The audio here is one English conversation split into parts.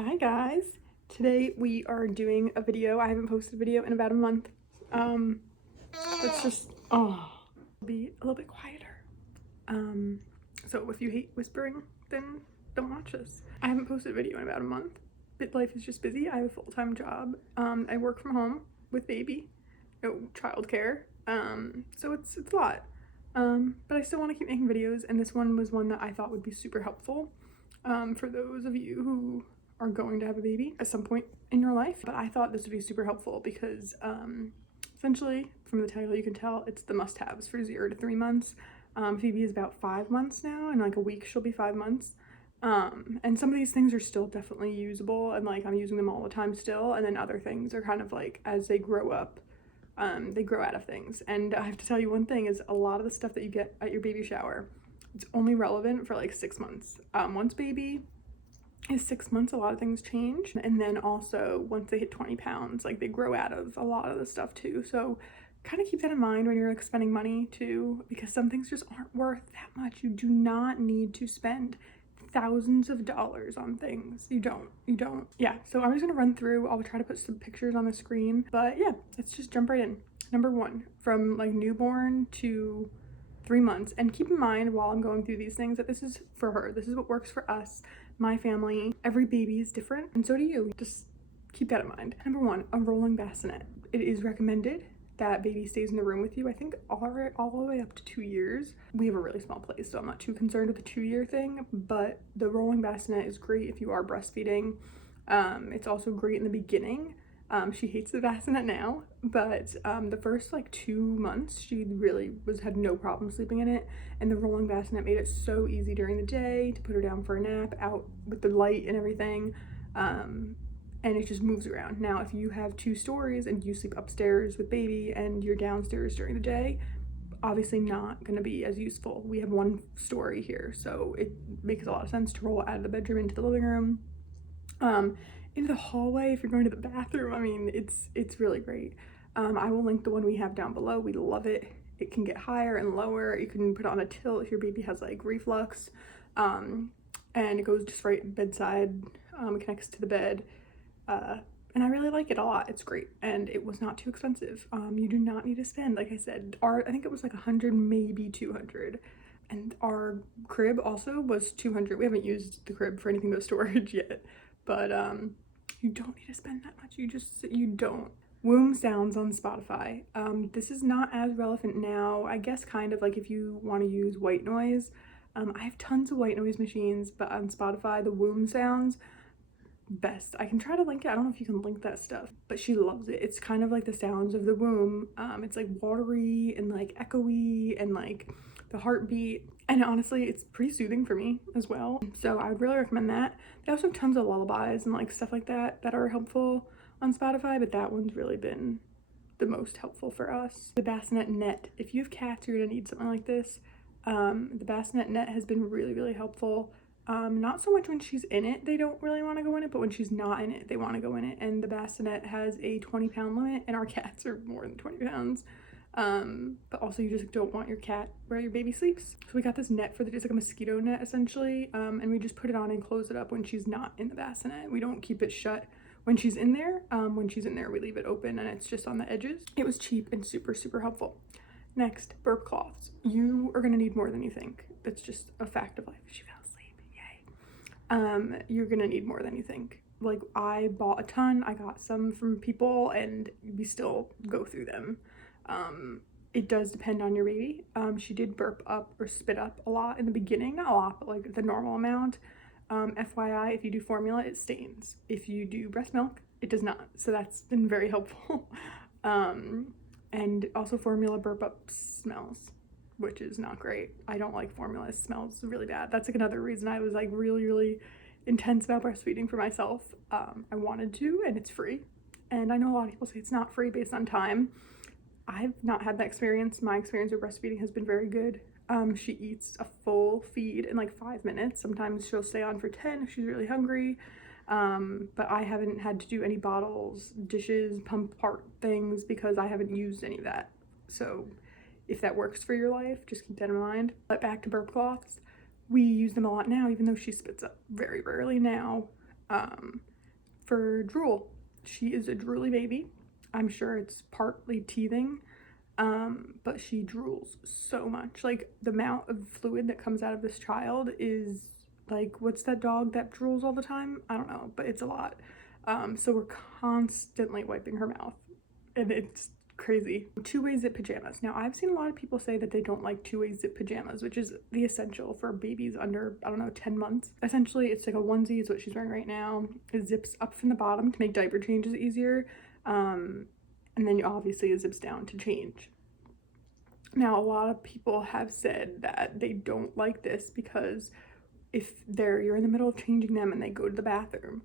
Hi guys, today we are doing a video. I haven't posted a video in about a month. Let's just be a little bit quieter. So if you hate whispering, then don't watch this. I haven't posted a video in about a month. Life is just busy. I have a full-time job. I work from home with baby, no childcare. So it's a lot. But I still want to keep making videos, and this one was one that I thought would be super helpful for those of you who are going to have a baby at some point in your life. But I thought this would be super helpful because essentially, from the title you can tell, it's the must-haves for 0 to 3 months. Phoebe is about 5 months now, and like a week she'll be 5 months. And some of these things are still definitely usable, and like I'm using them all the time still, and then other things are kind of like as they grow up, they grow out of things. And I have to tell you one thing is a lot of the stuff that you get at your baby shower, it's only relevant for like 6 months. Once baby is 6 months, a lot of things change. And then also once they hit 20 pounds, like they grow out of a lot of the stuff too. So kind of keep that in mind when you're like spending money too, because some things just aren't worth that much. You do not need to spend thousands of dollars on things. You don't. Yeah, so I'm just gonna run through. I'll try to put some pictures on the screen, but yeah, let's just jump right in. Number one, from like newborn to 3 months. And keep in mind while I'm going through these things that this is for her. This is what works for us, my family. Every baby is different, and so do you. Just keep that in mind. Number one, a rolling bassinet. It is recommended that baby stays in the room with you, I think all the way up to 2 years. We have a really small place, so I'm not too concerned with the 2-year thing, but the rolling bassinet is great if you are breastfeeding. It's also great in the beginning. She hates the bassinet now, but the first like 2 months she really had no problem sleeping in it, and the rolling bassinet made it so easy during the day to put her down for a nap out with the light and everything. And it just moves around. Now if you have 2 stories and you sleep upstairs with baby and you're downstairs during the day, obviously not going to be as useful. We have 1 story here, so it makes a lot of sense to roll out of the bedroom into the living room, into the hallway if you're going to the bathroom. I mean, it's really great. I will link the one we have down below. We love it. It can get higher and lower. You can put it on a tilt if your baby has like reflux, and it goes just right bedside. It connects to the bed, and I really like it a lot. It's great, and it was not too expensive. You do not need to spend, like I said, I think it was like 100, maybe 200. And our crib also was 200. We haven't used the crib for anything but storage yet, but you don't need to spend that much. You don't. Womb sounds on Spotify. This is not as relevant now. I guess kind of like if you want to use white noise. I have tons of white noise machines, but on Spotify, the womb sounds, best. I can try to link it. I don't know if you can link that stuff, but she loves it. It's kind of like the sounds of the womb. It's like watery and like echoey and like the heartbeat, and honestly it's pretty soothing for me as well, so I would really recommend that. They also have tons of lullabies and like stuff like that that are helpful on Spotify, but that one's really been the most helpful for us. The bassinet net. If you have cats, you're gonna need something like this. The bassinet net has been really helpful. Not so much when she's in it, they don't really want to go in it, but when she's not in it, they want to go in it. And the bassinet has a 20-pound limit, and our cats are more than 20 pounds. But also you just don't want your cat where your baby sleeps. So we got this net for it's like a mosquito net essentially, and we just put it on and close it up when she's not in the bassinet. We don't keep it shut when she's in there. When she's in there, we leave it open and it's just on the edges. It was cheap and super helpful. Next, burp cloths. You are gonna need more than you think. That's just a fact of life. She fell asleep, yay. You're gonna need more than you think. Like I bought a ton, I got some from people, and we still go through them. It does depend on your baby. She did burp up or spit up a lot in the beginning, not a lot, but like the normal amount. FYI, if you do formula, it stains. If you do breast milk, it does not. So that's been very helpful. And also formula burp up smells, which is not great. I don't like formula. It smells really bad. That's like another reason I was like really intense about breastfeeding for myself. I wanted to, and it's free. And I know a lot of people say it's not free based on time. I've not had that experience. My experience with breastfeeding has been very good. She eats a full feed in like 5 minutes. Sometimes she'll stay on for 10 if she's really hungry. But I haven't had to do any bottles, dishes, pump part things because I haven't used any of that. So if that works for your life, just keep that in mind. But back to burp cloths. We use them a lot now, even though she spits up very rarely now. For drool, she is a drooly baby. I'm sure it's partly teething, but she drools so much. Like, the amount of fluid that comes out of this child is like, what's that dog that drools all the time? I don't know, but it's a lot. So we're constantly wiping her mouth, and it's crazy. Two-way zip pajamas. Now, I've seen a lot of people say that they don't like two-way zip pajamas, which is the essential for babies under, I don't know, 10 months. Essentially, it's like a onesie is what she's wearing right now. It zips up from the bottom to make diaper changes easier. And then obviously it zips down to change. Now, a lot of people have said that they don't like this because if you're in the middle of changing them and they go to the bathroom,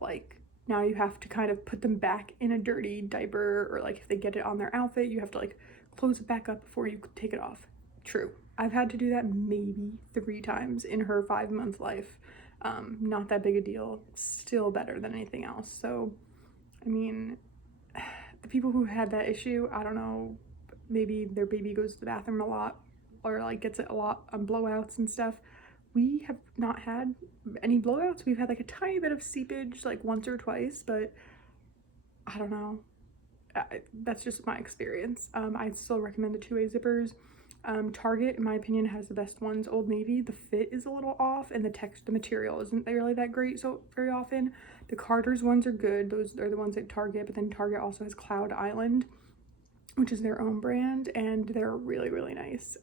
like, now you have to kind of put them back in a dirty diaper, or like if they get it on their outfit, you have to like close it back up before you take it off. True. I've had to do that maybe 3 times in her 5-month life. Not that big a deal. It's still better than anything else. So, I mean, the people who had that issue, I don't know, maybe their baby goes to the bathroom a lot or like gets it a lot on blowouts and stuff. We have not had any blowouts. We've had like a tiny bit of seepage like once or twice, but I don't know. That's just my experience. I still recommend the two-way zippers. Target, in my opinion, has the best ones. Old Navy, the fit is a little off, and the material isn't really that great so very often. The Carter's ones are good. Those are the ones at Target, but then Target also has Cloud Island, which is their own brand, and they're really, really nice.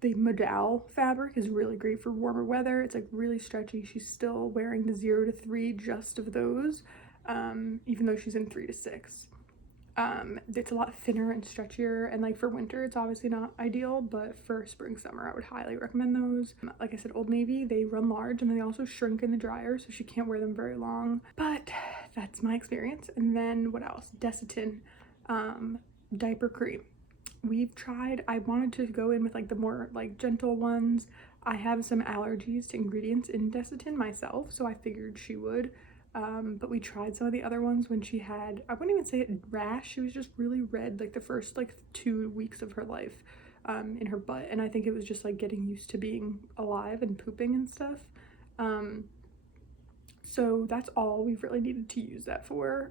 The Modal fabric is really great for warmer weather. It's like really stretchy. She's still wearing the 0 to 3 just of those, even though she's in 3 to 6. It's a lot thinner and stretchier, and like for winter it's obviously not ideal, but for spring summer I would highly recommend those. Like I said, Old Navy, they run large and they also shrink in the dryer, so she can't wear them very long, but that's my experience. And then what else? Desitin diaper cream. We've tried. I wanted to go in with like the more like gentle ones. I have some allergies to ingredients in Desitin myself, so I figured she would. But we tried some of the other ones when she had, I wouldn't even say it rash, she was just really red like the first like 2 weeks of her life in her butt, and I think it was just like getting used to being alive and pooping and stuff. So that's all we've really needed to use that for.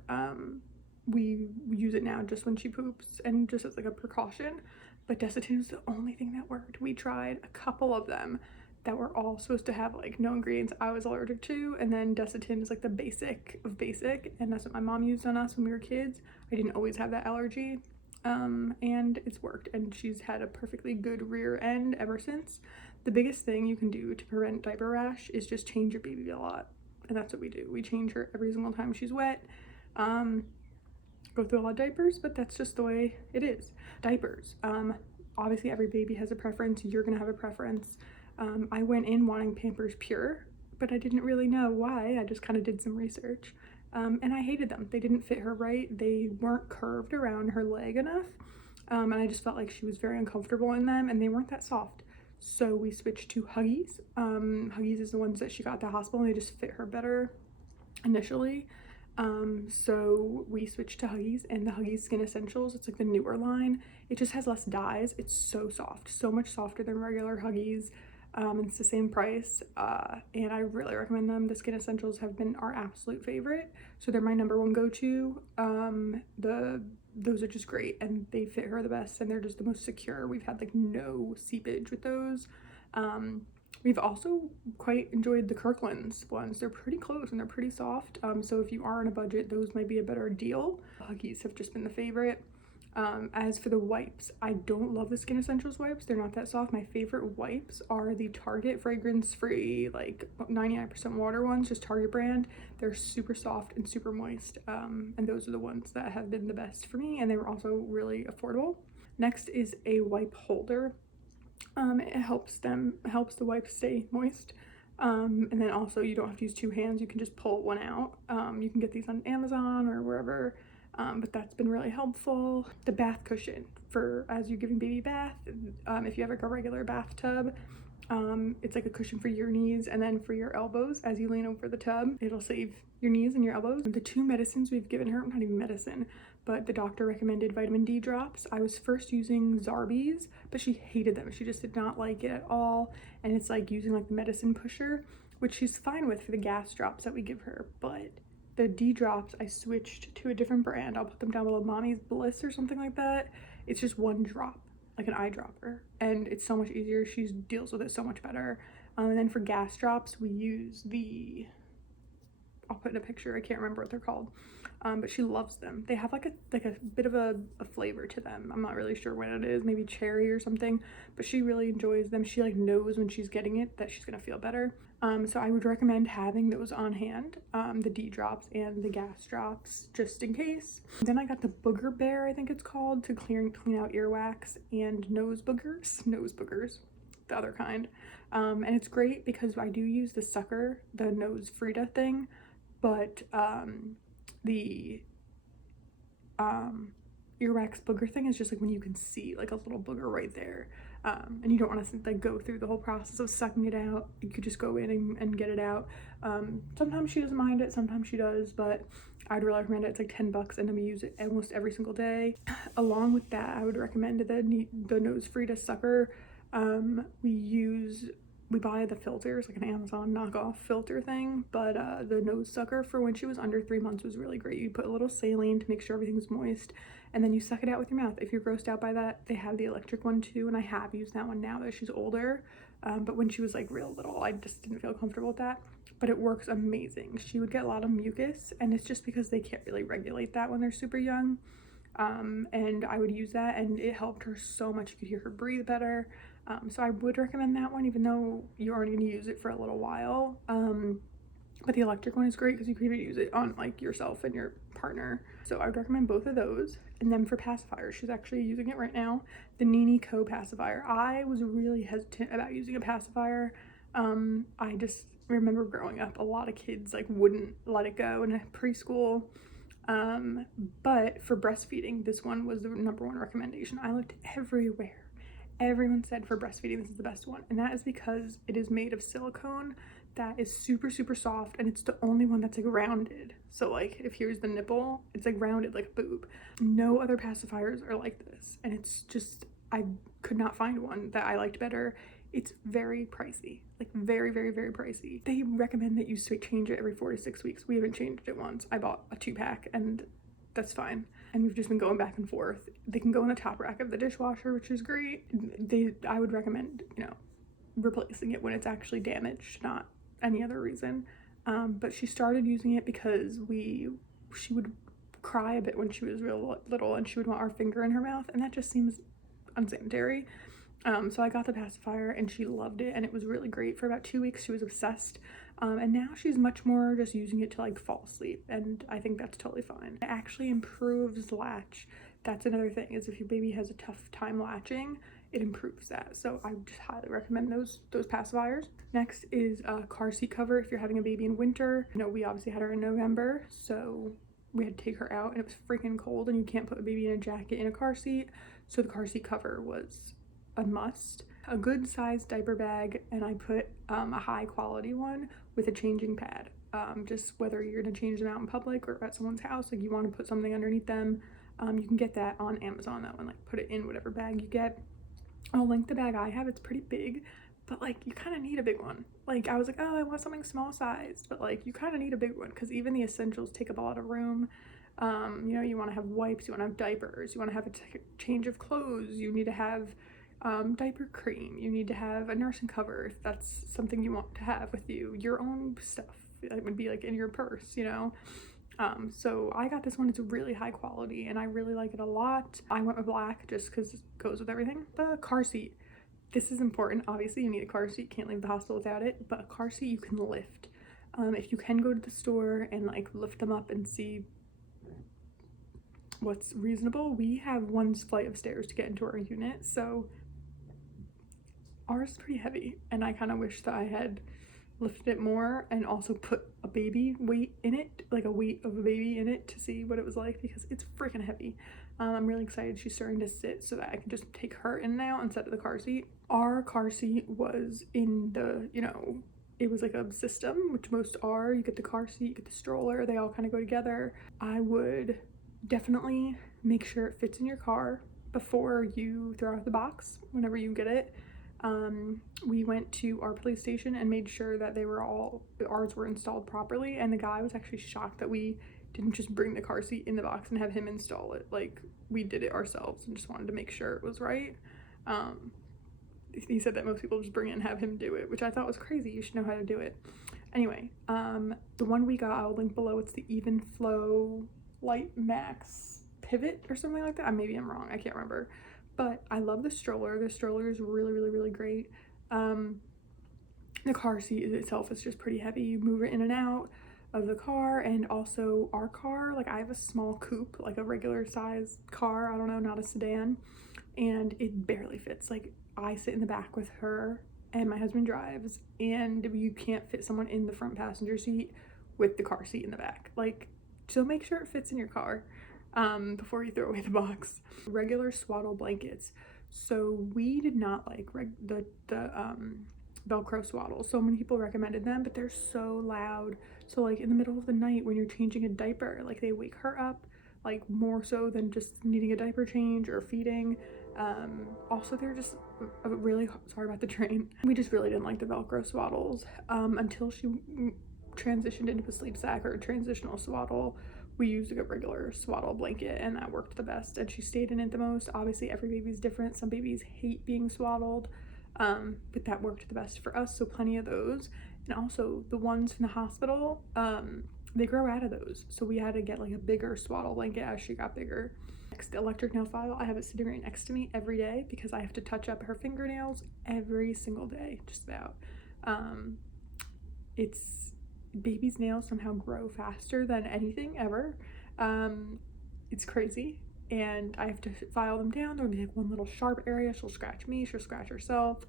We use it now just when she poops and just as like a precaution, but Desitin was the only thing that worked. We tried a couple of them that were all supposed to have like no ingredients I was allergic to, and then Desitin is like the basic of basic, and that's what my mom used on us when we were kids. I didn't always have that allergy, and it's worked, and she's had a perfectly good rear end ever since. The biggest thing you can do to prevent diaper rash is just change your baby a lot, and that's what we do. We change her every single time she's wet. Go through a lot of diapers, but that's just the way it is. Diapers, obviously every baby has a preference. You're gonna have a preference. I went in wanting Pampers Pure, but I didn't really know why. I just kind of did some research, and I hated them. They didn't fit her right. They weren't curved around her leg enough, and I just felt like she was very uncomfortable in them, and they weren't that soft. So we switched to Huggies. Huggies is the ones that she got at the hospital, and they just fit her better initially. So we switched to Huggies, and the Huggies Skin Essentials, it's like the newer line. It just has less dyes. It's so soft, so much softer than regular Huggies. It's the same price, and I really recommend them. The Skin Essentials have been our absolute favorite, so they're my #1 go-to. Those are just great, and they fit her the best, and they're just the most secure. We've had like no seepage with those. We've also quite enjoyed the Kirkland's ones. They're pretty close and they're pretty soft, so if you are on a budget, those might be a better deal. Huggies have just been the favorite. As for the wipes, I don't love the Skin Essentials wipes. They're not that soft. My favorite wipes are the Target fragrance-free, like 99% water ones, just Target brand. They're super soft and super moist, and those are the ones that have been the best for me, and they were also really affordable. Next is a wipe holder. It helps the wipes stay moist, and then also you don't have to use 2 hands. You can just pull one out. You can get these on Amazon or wherever, but that's been really helpful. The bath cushion for as you're giving baby bath, if you have like a regular bathtub, it's like a cushion for your knees and then for your elbows as you lean over the tub. It'll save your knees and your elbows. The 2 medicines we've given her, not even medicine, but the doctor recommended vitamin D drops. I was first using Zarbee's, but she hated them. She just did not like it at all, and it's like using like the medicine pusher. which she's fine with for the gas drops that we give her, but the D drops I switched to a different brand. I'll put them down below, Mommy's Bliss or something like that. It's just one drop, like an eyedropper, and it's so much easier. She deals with it so much better. And then for gas drops, we use the, I'll put in a picture, I can't remember what they're called, but she loves them. They have like a bit of a flavor to them. I'm not really sure what it is, maybe cherry or something, but she really enjoys them. She like knows when she's getting it that she's gonna feel better. So I would recommend having those on hand, the D drops and the gas drops, just in case. Then I got the Booger Bear, I think it's called, to clean out earwax and nose boogers, the other kind. And it's great because I do use the sucker, the nose Frida thing, but the earwax booger thing is just like when you can see like a little booger right there, and you don't want to like go through the whole process of sucking it out. You could just go in and get it out. Sometimes she doesn't mind it, sometimes she does, but I'd really recommend it. It's like $10 and then we use it almost every single day. Along with that, I would recommend the Nose Frida sucker. We buy the filters, like an Amazon knockoff filter thing, but the nose sucker for when she was under 3 months was really great. You put a little saline to make sure everything's moist, and then you suck it out with your mouth. If you're grossed out by that, they have the electric one too, and I have used that one now that she's older, but when she was like real little, I just didn't feel comfortable with that, but it works amazing. She would get a lot of mucus, and it's just because they can't really regulate that when they're super young, and I would use that, and it helped her so much. You could hear her breathe better. So I would recommend that one, even though you're only going to use it for a little while. But the electric one is great because you can even use it on like yourself and your partner. So I would recommend both of those. And then for pacifiers, she's actually using it right now, the Nini Co pacifier. I was really hesitant about using a pacifier. I just remember growing up, a lot of kids like wouldn't let it go in preschool. But for breastfeeding, this one was the #1 recommendation. I looked everywhere. Everyone said for breastfeeding this is the best one, and that is because it is made of silicone that is super soft, and it's the only one that's like rounded. So like if here's the nipple, it's like rounded like a boob. No other pacifiers are like this, and it's just, I could not find one that I liked better. It's very pricey, like very pricey. They recommend that you change it every 4 to 6 weeks. We haven't changed it once. I bought a 2-pack and that's fine. And we've just been going back and forth. They can go in the top rack of the dishwasher, which is great. I would recommend, you know, replacing it when it's actually damaged, not any other reason. But she started using it because she would cry a bit when she was real little, and she would want our finger in her mouth, and that just seems unsanitary. So I got the pacifier and she loved it, and it was really great. For about 2 weeks she was obsessed, and now she's much more just using it to like fall asleep, and I think that's totally fine. It actually improves latch. That's another thing, is if your baby has a tough time latching, it improves that. So I just highly recommend those pacifiers. Next is a car seat cover if you're having a baby in winter. You know, we obviously had her in November, so we had to take her out and it was freaking cold, and you can't put a baby in a jacket in a car seat, so the car seat cover was a must. A good sized diaper bag, and I put a high quality one with a changing pad. Just whether you're gonna change them out in public or at someone's house, like you want to put something underneath them, you can get that on Amazon. That one, like put it in whatever bag you get. I'll link the bag I have. It's pretty big, but like you kind of need a big one. Like I was like, oh, I want something small sized, but like you kind of need a big one because even the essentials take up a lot of room. You know, you want to have wipes, you want to have diapers, you want to have a change of clothes, you need to have diaper cream, you need to have a nursing cover if that's something you want to have with you. Your own stuff, it would be like in your purse, you know. So I got this one. It's really high quality and I really like it a lot. I went with black just because it goes with everything. The car seat, this is important. Obviously you need a car seat, can't leave the hospital without it, but a car seat you can lift. If you can go to the store and like lift them up and see what's reasonable, we have one flight of stairs to get into our unit, so ours is pretty heavy, and I kind of wish that I had lifted it more and also put a baby weight in it, like a weight of a baby in it, to see what it was like, because it's freaking heavy. I'm really excited she's starting to sit so that I can just take her in now instead of the car seat. Our car seat was in the, you know, it was like a system, which most are. You get the car seat, you get the stroller, they all kind of go together. I would definitely make sure it fits in your car before you throw out the box whenever you get it. We went to our police station and made sure that ours were installed properly, and the guy was actually shocked that we didn't just bring the car seat in the box and have him install it. Like, we did it ourselves and just wanted to make sure it was right. He said that most people just bring it and have him do it, which I thought was crazy. You should know how to do it. Anyway, the one we got, I'll link below. It's the Even Flow Light Max Pivot or something like that. Maybe I'm wrong, I can't remember. But I love the stroller. The stroller is really, really, really great. The car seat itself is just pretty heavy. You move it in and out of the car, and also our car, like I have a small coupe, like a regular size car, I don't know, not a sedan, and it barely fits. Like, I sit in the back with her and my husband drives, and you can't fit someone in the front passenger seat with the car seat in the back. Like, so make sure it fits in your car before you throw away the box. Regular swaddle blankets. So we did not like the Velcro swaddles. So many people recommended them, but they're so loud. So like in the middle of the night when you're changing a diaper, like they wake her up, like more so than just needing a diaper change or feeding. Also, they're just really, sorry about the train. We just really didn't like the Velcro swaddles until she transitioned into a sleep sack or a transitional swaddle. We used a regular swaddle blanket, and that worked the best, and she stayed in it the most. Obviously, every baby's different. Some babies hate being swaddled, but that worked the best for us, so plenty of those. And also, the ones from the hospital, they grow out of those, so we had to get like a bigger swaddle blanket as she got bigger. Next, the electric nail file. I have it sitting right next to me every day because I have to touch up her fingernails every single day, just about. Baby's nails somehow grow faster than anything ever. It's crazy, and I have to file them down. There'll be like one little sharp area. She'll scratch me, she'll scratch herself.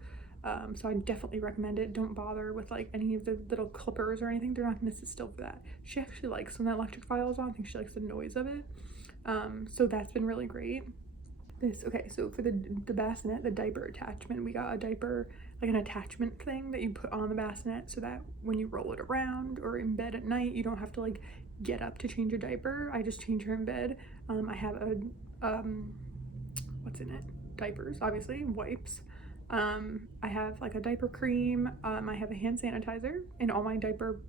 So I definitely recommend it. Don't bother with like any of the little clippers or anything. They're not gonna sit still for that. She actually likes when that electric file is on. I think she likes the noise of it. So that's been really great. Okay, so for the bassinet, the diaper attachment, we got a diaper, like an attachment thing that you put on the bassinet so that when you roll it around or in bed at night, you don't have to like get up to change your diaper. I just change her in bed. I have what's in it? Diapers, obviously, wipes. I have like a diaper cream. I have a hand sanitizer in all my diaper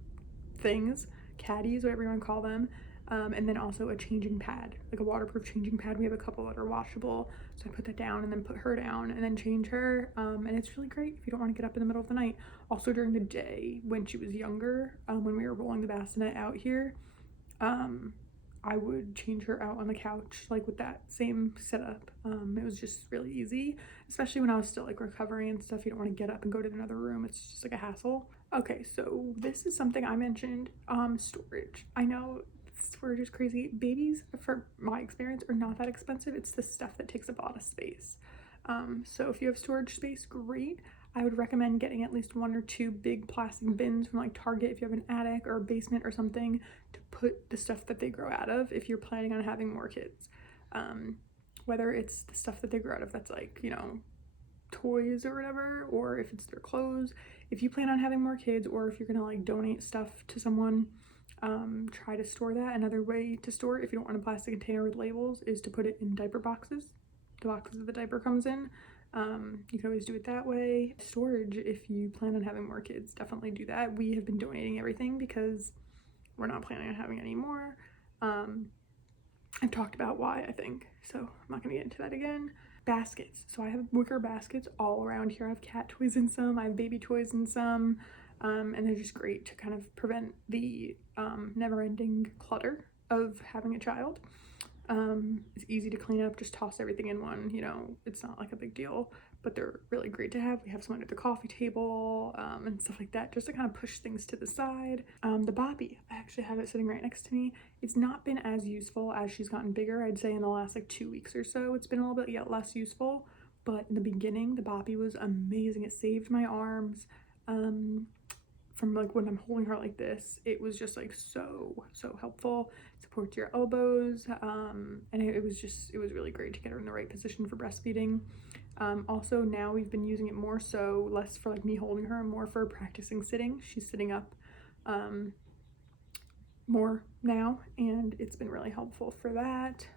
things, caddies, whatever you want to call them. And then also a changing pad, like a waterproof changing pad. We have a couple that are washable, so I put that down and then put her down and then change her, and it's really great if you don't want to get up in the middle of the night. Also during the day when she was younger, when we were rolling the bassinet out here, I would change her out on the couch, like with that same setup. It was just really easy, especially when I was still like recovering and stuff. You don't want to get up and go to another room. It's just like a hassle. Okay, so this is something I mentioned, storage. I know storage is crazy. Babies, for my experience, are not that expensive. It's the stuff that takes up a lot of space. So if you have storage space, great. I would recommend getting at least 1 or 2 big plastic bins from like Target if you have an attic or a basement or something to put the stuff that they grow out of if you're planning on having more kids. Whether it's the stuff that they grow out of that's like, you know, toys or whatever, or if it's their clothes. If you plan on having more kids, or if you're gonna like donate stuff to someone, try to store that. Another way to store it if you don't want a plastic container with labels is to put it in diaper boxes, the boxes that the diaper comes in. You can always do it that way. Storage, if you plan on having more kids, definitely do that. We have been donating everything because we're not planning on having any more. I've talked about why, I think, so I'm not gonna get into that again. Baskets. So I have wicker baskets all around here. I have cat toys in some, I have baby toys in some, and they're just great to kind of prevent the never-ending clutter of having a child. It's easy to clean up, just toss everything in one, you know, it's not like a big deal, but they're really great to have. We have some under the coffee table, and stuff like that, just to kind of push things to the side. The boppy, I actually have it sitting right next to me. It's not been as useful as she's gotten bigger. I'd say in the last like 2 weeks or so, it's been a little bit less useful, but in the beginning, the boppy was amazing. It saved my arms. From like when I'm holding her like this, it was just like so helpful. Supports your elbows, and it was really great to get her in the right position for breastfeeding. Also now we've been using it more so, less for like me holding her and more for practicing sitting. She's sitting up more now, and it's been really helpful for that.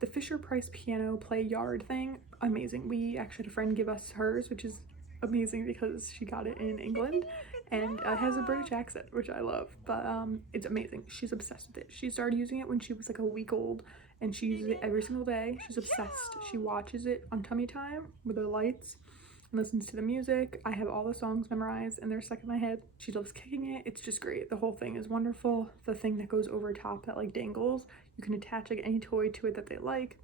The Fisher-Price piano play yard thing, amazing. We actually had a friend give us hers, which is amazing because she got it in England, and it has a British accent, which I love, but it's amazing. She's obsessed with it. She started using it when she was like a week old, and she uses it every single day. She's obsessed. She watches it on tummy time with the lights and listens to the music. I have all the songs memorized and they're stuck in my head. She loves kicking it. It's just great. The whole thing is wonderful. The thing that goes over top that like dangles, you can attach like any toy to it that they like.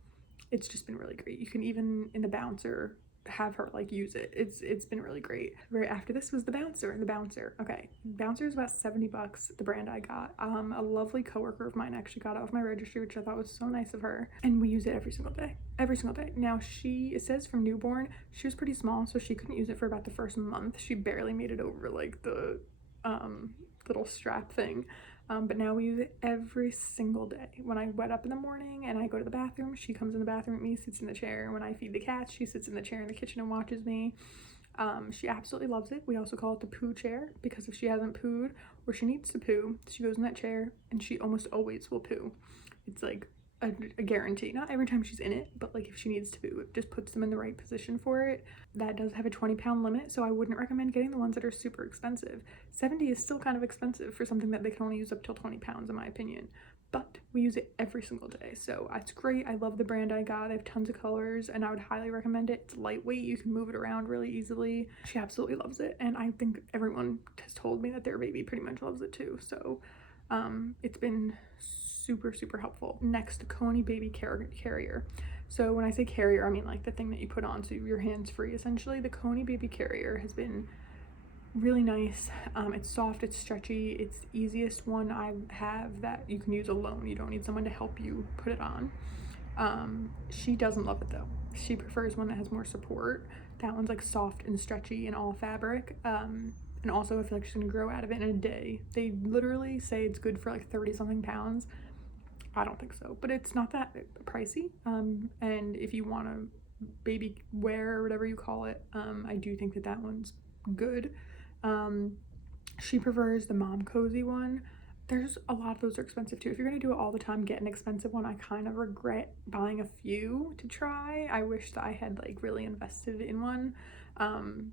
It's just been really great. You can even in the bouncer have her like use it. It's been really great. Right after this was the bouncer. Okay, bouncer is about 70 bucks, the brand I got. A lovely coworker of mine actually got it off my registry, which I thought was so nice of her, and we use it every single day. Now it says from newborn. She was pretty small, so she couldn't use it for about the first month. She barely made it over like the little strap thing. But now we use it every single day. When I wet up in the morning and I go to the bathroom, she comes in the bathroom with me, sits in the chair. When I feed the cats, she sits in the chair in the kitchen and watches me. She absolutely loves it. We also call it the poo chair because if she hasn't pooed or she needs to poo, she goes in that chair and she almost always will poo. It's like a guarantee. Not every time she's in it, but like if she needs to poo, it just puts them in the right position for it. That does have a 20-pound limit, so I wouldn't recommend getting the ones that are super expensive. 70 is still kind of expensive for something that they can only use up till 20 pounds in my opinion, but we use it every single day, so it's great. I love the brand I got. They have tons of colors and I would highly recommend it. It's lightweight, you can move it around really easily. She absolutely loves it, and I think everyone has told me that their baby pretty much loves it too, so it's been super helpful. Next, the Coney baby carrier. So when I say carrier, I mean like the thing that you put on so your hands free essentially. The Coney baby carrier has been really nice. It's soft, it's stretchy, it's the easiest one I have that you can use alone. You don't need someone to help you put it on. She doesn't love it though. She prefers one that has more support. That one's like soft and stretchy and all fabric. And also I feel like she's gonna grow out of it in a day. They literally say it's good for like 30 something pounds. I don't think so, but it's not that pricey. And if you want to baby wear or whatever you call it, I do think that one's good. She prefers the mom cozy one. There's a lot of those are expensive too. If you're gonna do it all the time, get an expensive one. I kind of regret buying a few to try. I wish that I had like really invested in one,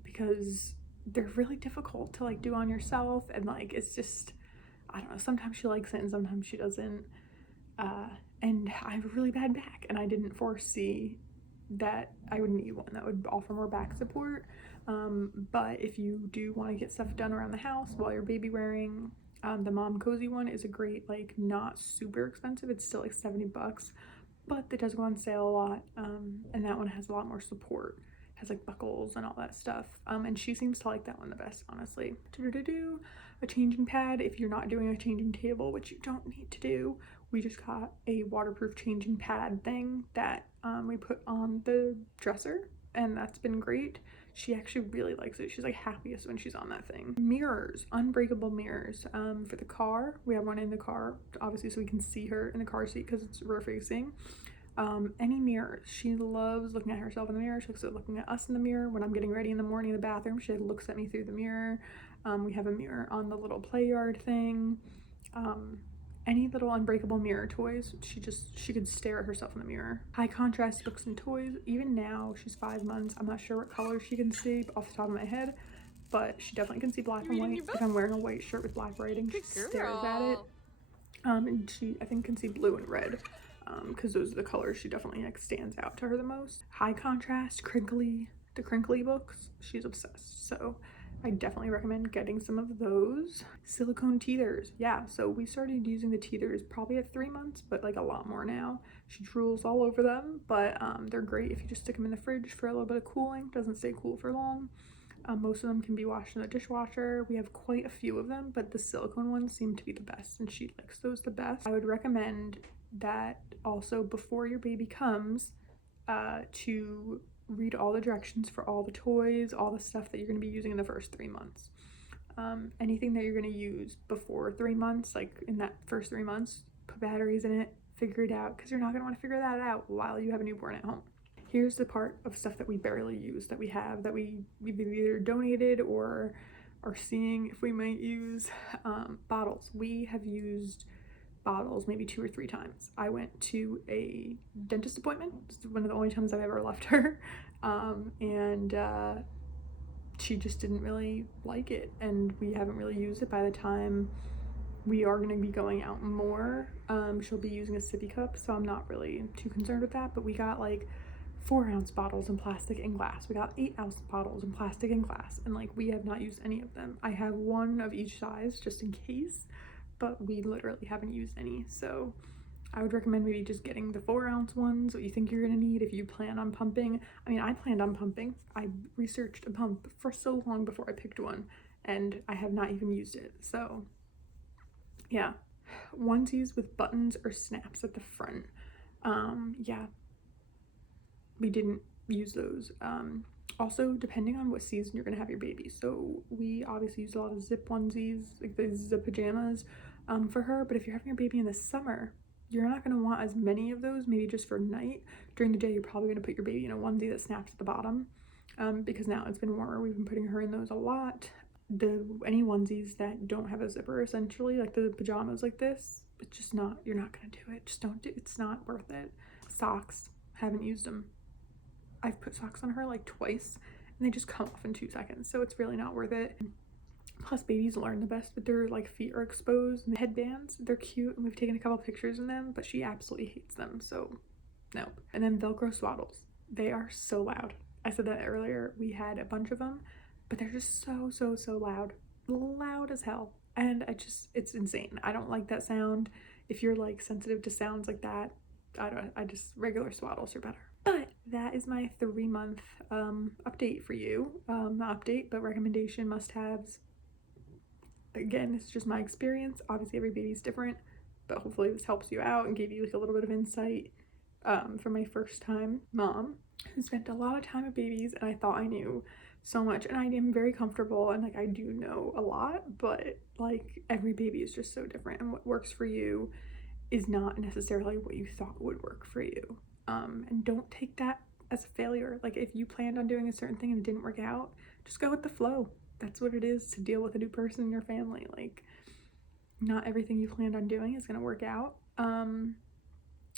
because they're really difficult to like do on yourself, and like it's just, I don't know, sometimes she likes it and sometimes she doesn't. And I have a really bad back, and I didn't foresee that I would need one that would offer more back support. But if you do want to get stuff done around the house while you're baby wearing, the mom cozy one is a great, like not super expensive. It's still like 70 bucks, but it does go on sale a lot. And that one has a lot more support. It has like buckles and all that stuff. And she seems to like that one the best, honestly. A changing pad. If you're not doing a changing table, which you don't need to do, we just got a waterproof changing pad thing that we put on the dresser, and that's been great. She actually really likes it. She's like happiest when she's on that thing. Mirrors, unbreakable mirrors. For the car, we have one in the car, obviously, so we can see her in the car seat because it's rear facing. Any mirrors. She loves looking at herself in the mirror. She looks at looking at us in the mirror. When I'm getting ready in the morning in the bathroom, she looks at me through the mirror. We have a mirror on the little play yard thing. Any little unbreakable mirror toys, she could stare at herself in the mirror. High contrast books and toys. Even now, she's 5 months. I'm not sure what color she can see off the top of my head, but she definitely can see black and white. If I'm wearing a white shirt with black writing, she stares at it. And she, I think, can see blue and red, because those are the colors she definitely like stands out to her the most. High contrast, the crinkly books, she's obsessed. So I definitely recommend getting some of those. Silicone teethers. Yeah, so we started using the teethers probably at 3 months, but like a lot more now. She drools all over them, but they're great if you just stick them in the fridge for a little bit of cooling. Doesn't stay cool for long. Most of them can be washed in the dishwasher. We have quite a few of them, but the silicone ones seem to be the best, and she likes those the best. I would recommend that also before your baby comes, to read all the directions for all the toys, all the stuff that you're going to be using in the first 3 months. Anything that you're going to use before 3 months, like in that first 3 months, put batteries in it, figure it out, because you're not going to want to figure that out while you have a newborn at home. Here's the part of stuff that we barely use, that we have, that we've either donated or are seeing if we might use. Bottles. We have used bottles maybe 2 or 3 times. I went to a dentist appointment. It's one of the only times I've ever left her. And she just didn't really like it, and we haven't really used it. By the time we are going to be going out more, she'll be using a sippy cup, so I'm not really too concerned with that. But we got like 4-ounce bottles in plastic and glass. We got 8-ounce bottles in plastic and glass, and like we have not used any of them. I have one of each size just in case, but we literally haven't used any. So I would recommend maybe just getting the 4-ounce ones, what you think you're gonna need if you plan on pumping. I mean, I planned on pumping. I researched a pump for so long before I picked one, and I have not even used it. So yeah, onesies with buttons or snaps at the front. Yeah, we didn't use those. Also, depending on what season you're gonna have your baby. So we obviously use a lot of zip onesies, like the zip pajamas, for her. But if you're having your baby in the summer, you're not going to want as many of those, maybe just for night. During the day, you're probably going to put your baby in a onesie that snaps at the bottom, because now it's been warmer. We've been putting her in those a lot. Any onesies that don't have a zipper, essentially, like the pajamas like this, it's just not, you're not going to do it. Just don't do it. It's not worth it. Socks, haven't used them. I've put socks on her like twice, and they just come off in 2 seconds, so it's really not worth it. Plus, babies learn the best with their like feet are exposed. And the headbands, they're cute, and we've taken a couple pictures in them, but she absolutely hates them, so no. And then Velcro swaddles. They are so loud. I said that earlier. We had a bunch of them, but they're just so loud. Loud as hell. And it's insane. I don't like that sound. If you're like sensitive to sounds like that, regular swaddles are better. But that is my 3-month update for you. Not update, but recommendation, must-haves. Again, it's just my experience. Obviously every baby's different, but hopefully this helps you out and gave you like a little bit of insight for my first time mom who spent a lot of time with babies, and I thought I knew so much, and I am very comfortable, and like I do know a lot, but like every baby is just so different, and what works for you is not necessarily what you thought would work for you. And don't take that as a failure. Like if you planned on doing a certain thing and it didn't work out, just go with the flow. That's what it is to deal with a new person in your family. Like, not everything you planned on doing is gonna work out. And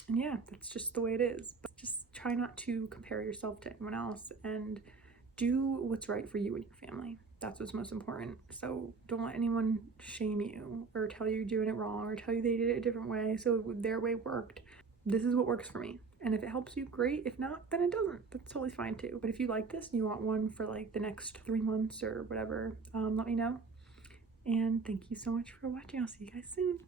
yeah, that's just the way it is. But just try not to compare yourself to anyone else, and do what's right for you and your family. That's what's most important. So don't let anyone shame you or tell you you're doing it wrong or tell you they did it a different way, so their way worked. This is what works for me. And if it helps you, great. If not, then it doesn't. That's totally fine too. But if you like this and you want one for like the next 3 months or whatever, let me know. And thank you so much for watching. I'll see you guys soon.